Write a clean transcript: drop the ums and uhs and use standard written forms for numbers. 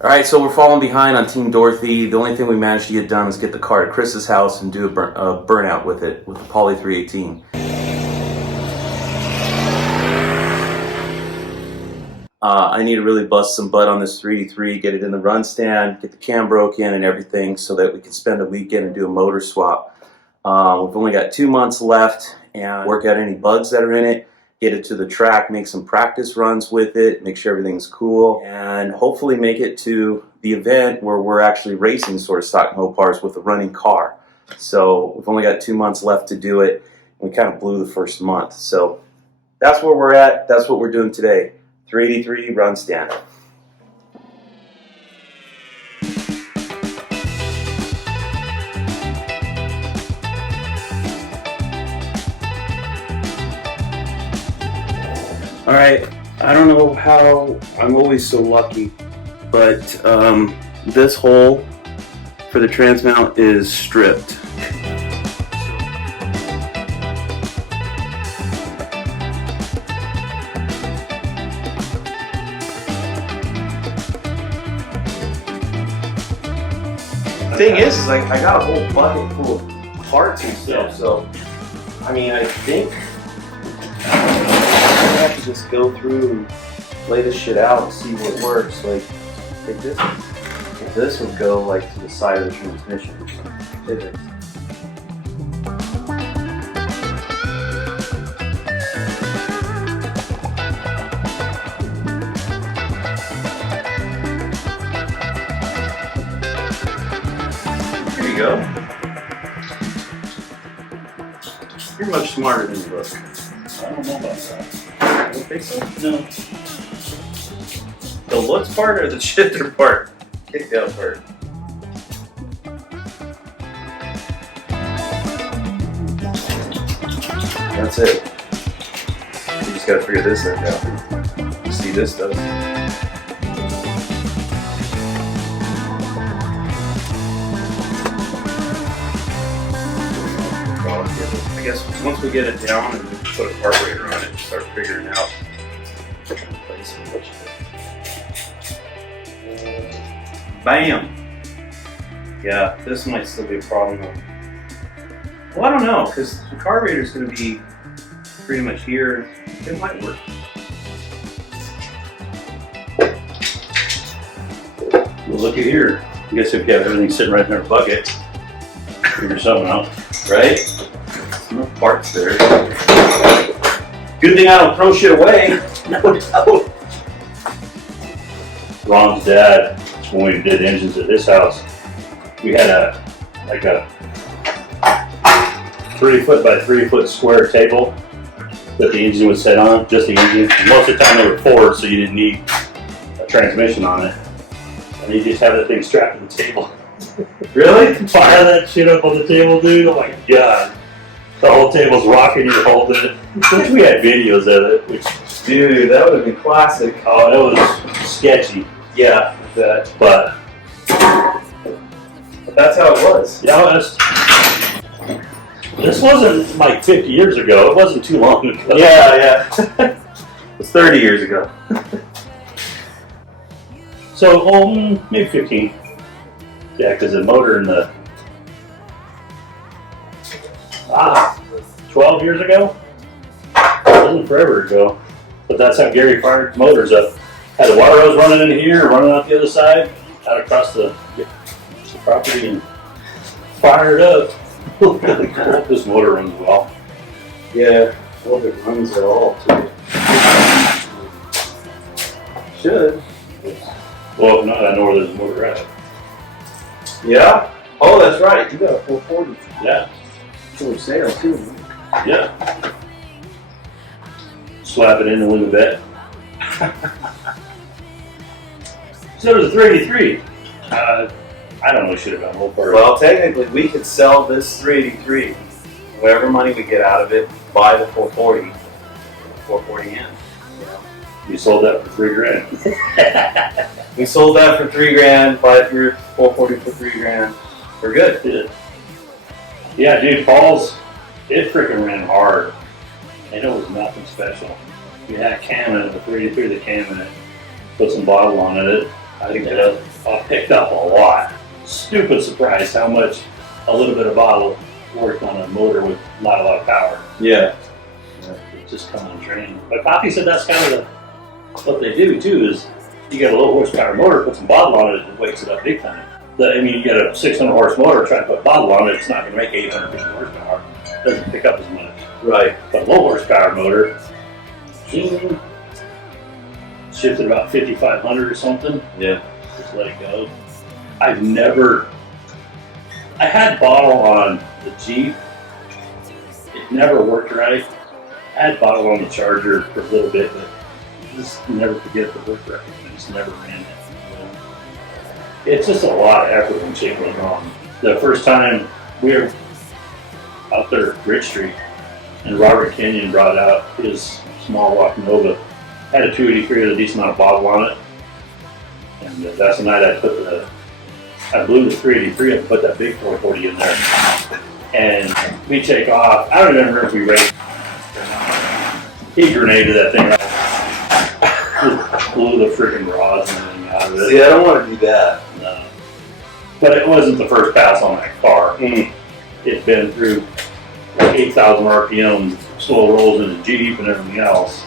All right, so we're falling behind on Team Dorothy. The only thing we managed to get done is get the car to Chris's house and do a burnout with it, with the Poly 318. I need to really bust some butt on this 383, get it in the run stand, get the cam broke in and everything so that we can spend a weekend and do a motor swap. We've only got 2 months left and work out any bugs that are in it, get it to the track, make some practice runs with it, make sure everything's cool, and hopefully make it to the event where we're actually racing sort of stock Mopars with a running car. So we've only got 2 months left to do it. We kind of blew the first month. So that's where we're at. That's what we're doing today. 383 run stand. All right, I don't know how I'm always so lucky, but this hole for the transmount is stripped. The thing is like I got a whole bucket full of parts and stuff, so I mean I think I have to just go through and lay this shit out and see what works. Like, if this would go like to the side of the transmission. Pivot. There you go. You're much smarter than you look. I don't know about that. You don't think so? No. The looks part or the shifter part? Kick down part. That's it. You just gotta figure this thing out. You see this does. I guess once we get it down and put a carburetor on it, start figuring out. Bam! Yeah, this might still be a problem though. Well, I don't know, because the carburetor is going to be pretty much here. It might work. Well, look at here. I guess if you have everything sitting right in their bucket, figure something out. Right? No parts there. Good thing I don't throw shit away. No doubt. Ron's dad, when we did engines at his house, we had a 3 foot by 3 foot square table that the engine would sit on, just the engine. And most of the time they were Ford, so you didn't need a transmission on it. And you just have that thing strapped to the table. Really? Fire that shit up on the table, dude. Oh my god. The whole table's rocking, you're holding it. Which we had videos of it. Which, dude, that would have been classic. Oh, it was sketchy. Yeah, that. But That's how it was. yeah, this wasn't like 50 years ago. It wasn't too long ago. Yeah. It was 30 years ago. So, maybe 15. Yeah, because the motor in the 12 years ago? It wasn't forever ago. But that's how Gary fired motors up. Had the water hose running in here, running out the other side, out across the property, and fired up. This motor runs well. Yeah, well, it runs at all, too. Should. Well, if not, I know where there's a motor at. Yeah? Oh, that's right. You got a 440. Yeah. For sale, too. Yeah. Slap it in and win the bet. So there's a 383. I don't know shit about Mopar. Well, technically, we could sell this 383. Whatever money we get out of it, buy the 440. 440 in. You sold that for $3,000. We sold that for $3,000, buy your 440 for $3,000. We're good. Yeah, dude, Paul's, it freaking ran hard. And it was nothing special. You had a cam in it, the 383, the cam in it. Put some bottle on it. I think that I picked up a lot. Stupid surprised how much a little bit of bottle worked on a motor with not a lot of power. Yeah. It just come on drain. But Poppy said that's kind of what they do too, is you get a low horsepower motor, put some bottle on it, and wakes it up big time. I mean, you get a 600 horse motor, try to put bottle on it, it's not going to make 850 horsepower. It doesn't pick up as much. Right. But low horsepower motor, shifted about 5,500 or something. Yeah. Just let it go. I had bottle on the Jeep. It never worked right. I had bottle on the Charger for a little bit, but just never could get it to work right. I just never ran it. It's just a lot of effort when shit goes wrong. The first time we were out there at Bridge Street, and Robert Kenyon brought out his small walk Nova. Had a 283 with a decent amount of bottle on it. And that's the night I blew the 383 up and put that big 440 in there. And we take off. I don't remember if we raced. He grenaded that thing out. Just blew the freaking rods and everything out of it. See, I don't want to do that. No. But it wasn't the first pass on that car. It'd been through 8,000 RPM, slow rolls in the Jeep and everything else.